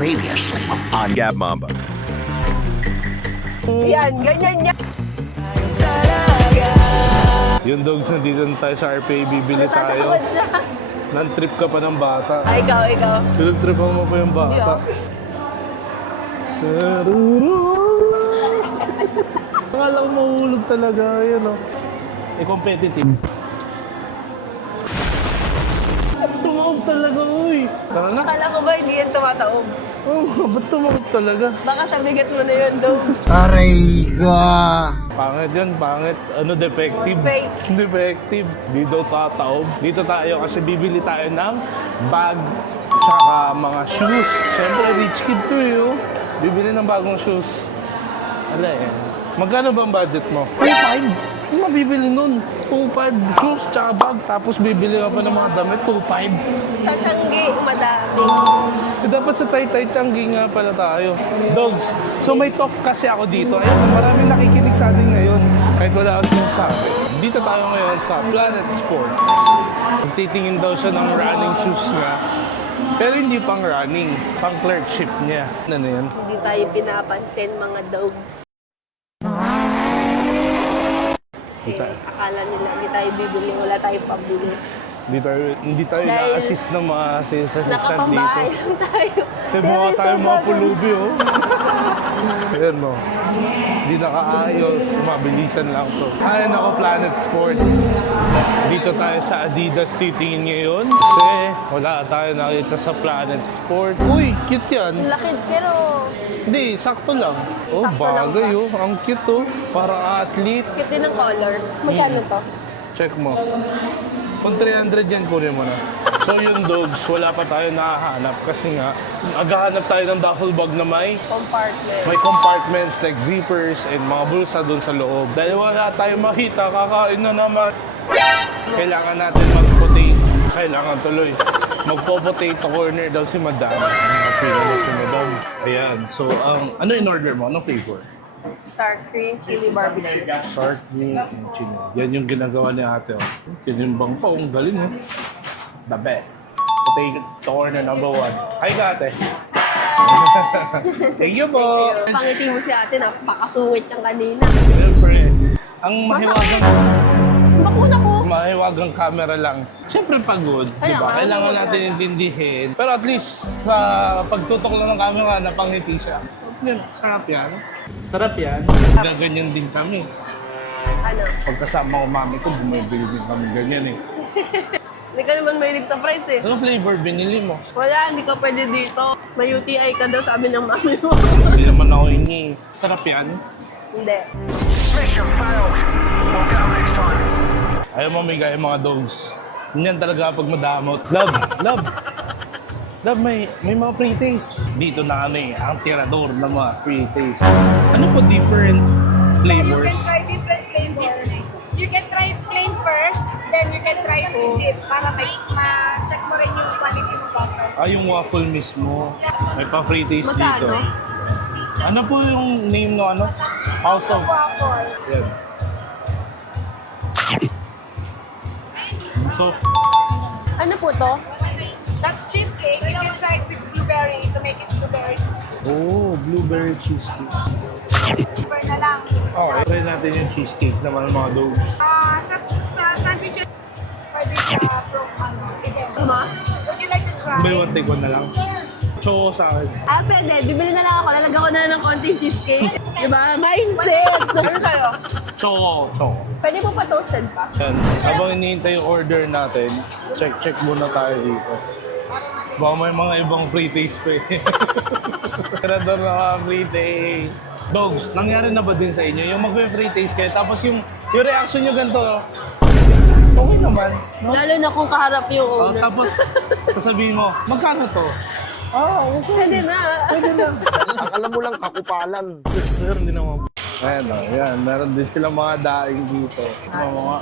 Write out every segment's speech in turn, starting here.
Previously on Gab Mamba. Yan, ganyan yan. Yung dogs na dito na tayo sa RPA, bibili tayo. Natatakot siya. Nan-trip ka pa ng bata. Ay, ikaw. Pinag-tripan mo pa yung Hindi bata. Saruru. Akala ko mahulog talaga. Yun o. Competitive. Tumawag talaga, uy. Tara na. Akala ko ba hindi yan tumataob? Oh, ba't tumawag talaga? Baka sa bigat mo na yun, dogs. Aray ka! Pangit yan, pangit. Ano, defective? Fake. Defective. Di daw tataob. Dito tayo kasi bibili tayo ng bag tsaka mga shoes. Siyempre, rich kid to eh, oh. Bibili ng bagong shoes. Ala eh. Magkano ba ang budget mo? 2.5. Ano mabibili nun? 2.5 shoes tsaka bag. Tapos bibili ka pa ng mga damit, 2.5. Sa Changi, madami. Eh, dapat sa Taytay Changi nga pala tayo. Dogs. So may talk kasi ako dito. Ayun, maraming nakikinig sa atin ngayon. Kahit wala akong sinasabi. Dito tayo ngayon sa Planet Sports. Titingin daw siya ng running shoes nga. Pero hindi pang running, pang clerkship niya. Ano yan? Hindi tayo pinapansin, mga dogs. Kasi akala nila hindi tayo bibili, wala tayong pambili. Hindi tayo Dahil na-assist ng mga sales assistant dito. Nakapambahay lang tayo. Kasi mukha tayo mga pulubi, oh. Ayan, no. Hindi nakaayos, mabilisan lang. So, ayan ako, Planet Sports. Dito tayo sa Adidas titingin ngayon. Kasi wala tayo nakita sa Planet Sport. Uy, cute yan. Laki, pero Hindi, sakto lang. Oh, Sakto lang bagay, oh. Ang cute, oh. Para athlete. cute din ang color. Magkano to? Check mo. Kung 300 yan, kunin mo na. So yung dogs, wala pa tayo nakahanap kasi nga, naghahanap tayo ng duffel bag na may compartments like zippers and mga bulsa doon sa loob. Dahil wala tayo makita, kakain na naman. Kailangan natin kailangan tuloy. Magpo-potato corner daw si Madam. Kapila na si Madam. Ayan, so ano in order mo? Anong flavor? Sour cream, chili barbecue. Shark meat and chili. Yan yung ginagawa ni ate. Oh. Tinimbang pa, ang galing oh. The best. Potato corner number 1. Hi ka ate. Thank you po. Pangiti mo si ate, napakasuwit ng kanina. Siyempre, ang Bakuna ko. mahiwagang camera lang. Siyempre pagod, di ba? Kailangan natin intindihin. Pero at least sa pagtutok lang ng camera, napangiti siya. Yun, sarap yan. Sarap yan. Gaganyan din kami. Ano? Pagkasama ko mami ko, bumibili din kami ganyan eh. Hindi ka naman mahilig sa fries eh. Ano flavor binili mo? Wala, hindi ka pwede dito. May UTI ka daw, sabi ng mami mo. Hindi naman ako hingi. Sarap yan. Hindi. Ayaw mamigay yung mga dogs. Yan talaga pag madamot. Love! Love! Love, may mga pre-taste. Dito na ang tirador ng mga pre-taste. Ano po different You flavors? can try different flavors. You can try plain first, then you can try it with dip para ma-check mo rin yung quality ng waffle. Yung waffle mismo. May pa free taste dito. Magkano? Ano po yung name no ano? House of... Waffle. Yan. So, Ano po to? That's cheesecake. You can try it with blueberry to make it blueberry cheesecake. blueberry cheesecake. Super na lang. Okay, try natin yung cheesecake naman ng mga dogs. Sa sandwiches, pwede sa event. Tama? Would you like to try? Buy one, take one na lang. Choco sa akin. Pwede. Bibili na lang ako. Lalagyan ko na lang ng konting cheesecake. Diba? Mindset! Ano sa'yo? Choco. Pwede po pa toasted pa? Yan. Habang hinihintay yung order natin, check muna tayo dito. Baka may mga ibang free taste pa eh. Tirador na mga free taste. Dogs, nangyari na ba din sa inyo? Yung mag-free taste kayo, tapos yung reaction nyo ganito, okay naman. No? Lalo na kung kaharap yung Oh, owner. tapos sasabihin mo, magkano to? Pwede na. Akala mo lang kakupalan. Yes, sir, hindi naman. Ayan o, yan. Meron din silang mga daing dito. Mga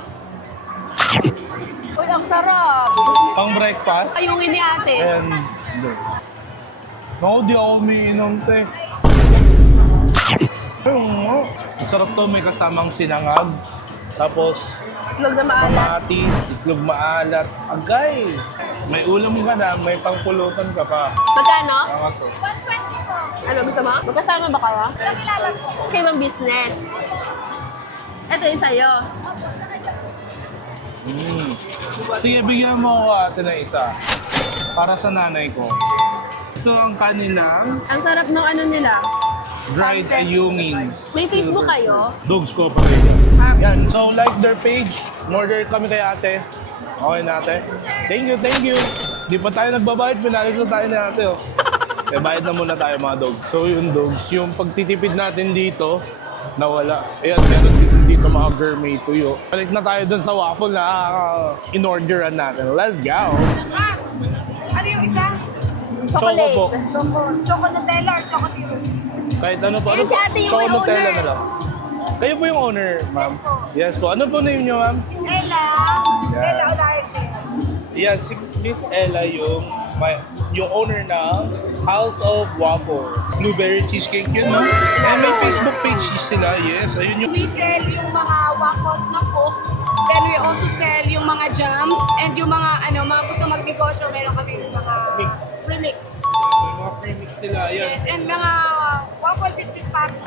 Uy, ang sarap. pang breakfast. Ayungin ni ate. And, no, di ako umiinom, te. Ayun mo. Masarap to, may kasamang sinangag. Tapos, Itlog na maalat. kamatis, itlog maalat, agay. May ulam ka na, may pangpulutan ka pa. Magkano? Kaso. 120 po. Ano, gusto mo? Magkasama ba kayo? Kakilala po. Kayo bang business? Ito yung sa'yo. Sige, bigyan mo ako ate na isa. Para sa nanay ko. Ito ang kanilang Ang sarap ng ano nila. dried Success. ayungin. May Facebook kayo? Dogs Corporation. Yan, so like their page. Order kami kay ate. Okay na ate. Thank you, thank you. Di pa tayo nagbabayad, pinalis na tayo ni ate. Oh. Kaya bayad na muna tayo mga dogs. So yung dogs, yung pagtitipid natin dito, nawala. Ayan, meron dito mga gourmet tuyo. Balik na tayo dun sa waffle na in-orderan natin. Let's go! Ah, ano yung isa? Chocolate. Choco po. Choco Nutella or Choco Syrup? Kahit ano po. Ayan si ate yung may Nutella owner. na lang. Kayo po yung owner, ma'am? Yes po. Ano po name niyo, ma'am? Miss Ella. Ella Olarte. Yan, si Miss Ella yung owner ng House of Waffles. Blueberry cheesecake yun, no? And may Facebook page sila, yes. Ayun yung... We sell yung mga waffles na cook. Then we also sell yung mga jams and yung mga mga gusto magnegosyo, meron kami yung mga Mix. premix. May mga premix sila, yan. Yes, and mga waffle 50 packs.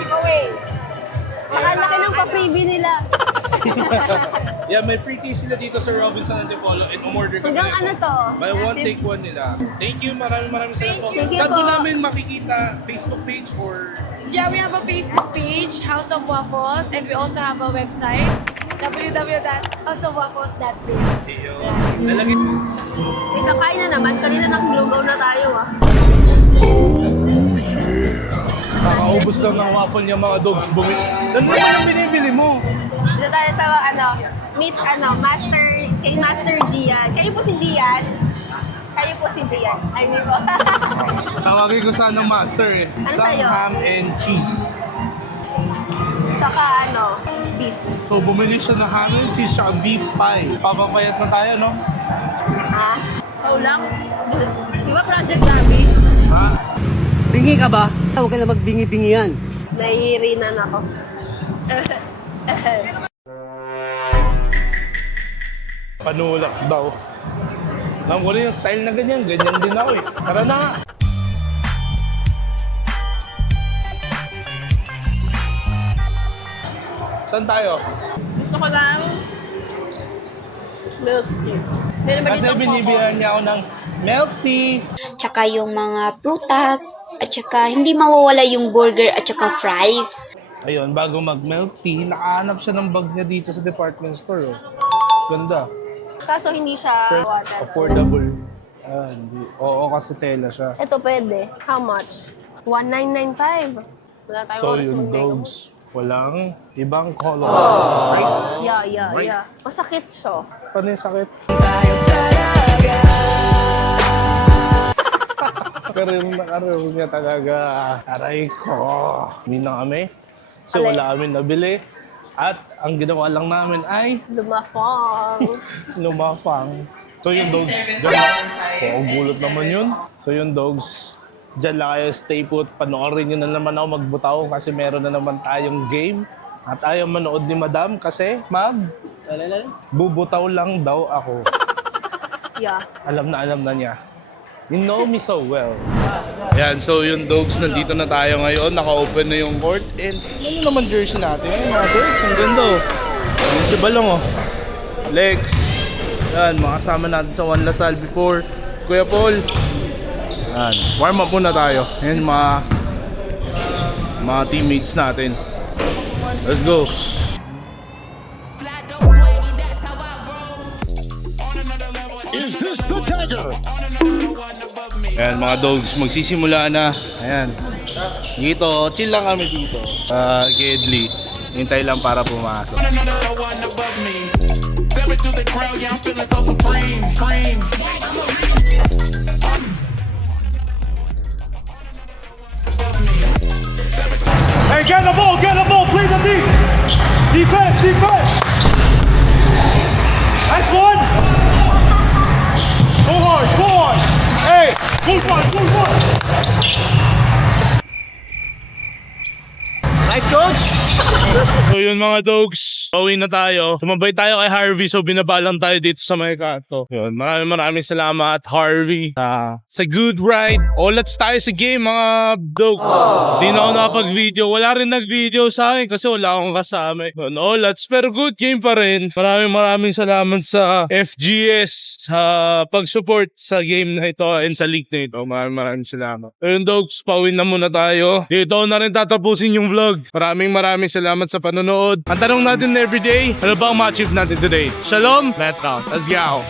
Giveaway. Tsaka laki ng pa-freebie nila. Yeah, may free tea sila dito sa Robinson Antipolo and umorder kami. Hanggang ano to? Buy one, take one nila. Thank you, maraming salamat po. Thank you Saan po po. namin makikita? Facebook page or... Yeah, we have a Facebook page, House of Waffles, and we also have a website, www.houseofwaffles.biz. Nalagay. Ikakain na naman. Kanina naklugaw na tayo ah. Nakakaubos lang ng waffle niya mga dogs. Bumili. Ano naman ang binibili mo? Dito tayo sa meet Master, kay Master Gian. Kayo po si Gian? Kayo po si Gian. Ay, hindi po. Tawagin ko sana master eh. Ano Some sa'yo? ham and cheese. Tsaka beef. So bumili siya ng ham and cheese tsaka beef pie. Papapayat na tayo, no? Ha? Ikaw lang? Di ba Project Gabi? Ha? Bingi ka ba? Huwag ka na magbingi-bingi yan. Nahihirinan ako. Panulak daw. Alam ko rin yung style na ganyan. Ganyan din ako eh. Tara na nga. Saan tayo? Gusto ko lang milk tea. Meron ba Kasi ditong binibilan niya ako ng milk tea. Tsaka yung mga prutas, at tsaka hindi mawawala yung burger at tsaka fries. Ayun, bago mag-milk tea, nakahanap siya ng bag niya dito sa department store. Oh. Ganda. Kaso hindi siya water. Affordable. Ah, hindi. Oo, kasi tela siya. Ito pwede. How much? 1995. Wala tayong So oras yung mag-nego. dogs, walang ibang color. Yeah. Masakit siya. Paano yung sakit? Karil niya talaga. Aray ko. Hindi na kami. So Alay. wala kami nabili. At ang ginawa lang namin ay Lumafang. lumafangs. So yung dogs, dyan, gulot naman yun. So yung dogs, dyan lang kayo stay put. Panoorin nyo na naman ako magbutaw kasi meron na naman tayong game. At ayaw manood ni Madam kasi, bubutaw lang daw ako. Yeah. Alam na niya. You know me so well. Yan, so yung dogs, nandito na tayo ngayon. Naka-open na yung court. And ano naman jersey natin? Ay, mga dogs, ang ganda oh. Yan si Balong oh. Lex. Yan, makasama natin sa One Lasal before. Kuya Paul. Yan, warm up muna tayo. Yan mga teammates natin. Let's go. Is this the dagger? Ayan mga dogs, magsisimula na. Ayan. Dito, chill lang kami dito. Gedli. Hintay lang para pumasok. Hey, get the ball, play the deep. Defense. That's one. Go hard. Hey, move on. So yun mga dogs, pauwi na tayo. Tumabay tayo kay Harvey, so binabalang tayo dito sa may kanto. Yun, maraming salamat Harvey sa good ride. Let's tayo sa game mga dogs. Di na ako nakapag-video. Wala rin nag-video sa akin kasi wala akong kasama. Yun, let's pero good game pa rin. Maraming salamat sa FGS sa pag-support sa game na ito and sa league na ito. Maraming salamat. Ayun dogs, pauwi na muna tayo. Dito na rin tatapusin yung vlog. Maraming salamat sa panonood. Ang tanong natin everyday, ano ba ang ma-achieve natin today? Shalom, let's go.